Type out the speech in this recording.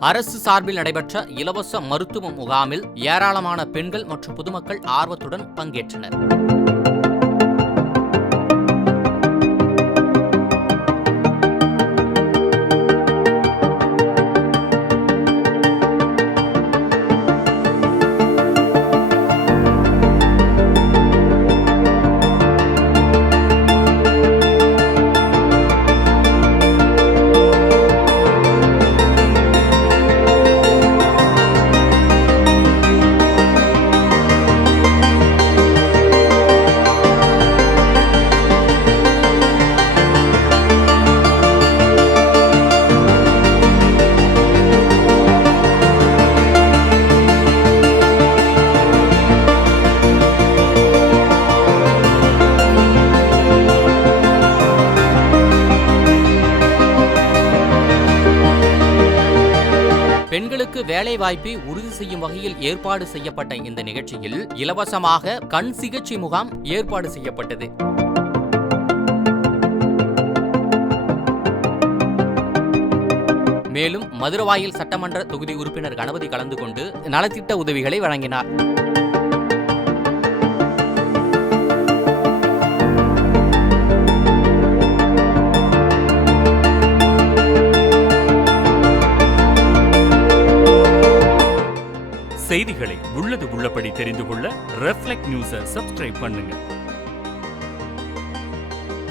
அரசு சார்பில் நடைபெற்ற இலவச மருத்துவ முகாமில் ஏராளமான பெண்கள் மற்றும் பொதுமக்கள் ஆர்வத்துடன் பங்கேற்றனர். பெண்களுக்கு வேலை வாய்ப்பை உறுதி செய்யும் வகையில் ஏற்பாடு செய்யப்பட்ட இந்த நிகழ்ச்சியில் இலவசமாக கண் சிகிச்சை முகாம் ஏற்பாடு செய்யப்பட்டது. மேலும் மதுரவாயல் சட்டமன்ற தொகுதி உறுப்பினர் கணபதி கலந்து கொண்டு நலத்திட்ட உதவிகளை வழங்கினார். செய்திகளை உள்ளது உள்ளபடி தெரிந்து கொள்ள ரெஃப்ளெக்ட் நியூஸை சப்ஸ்கிரைப் பண்ணுங்க.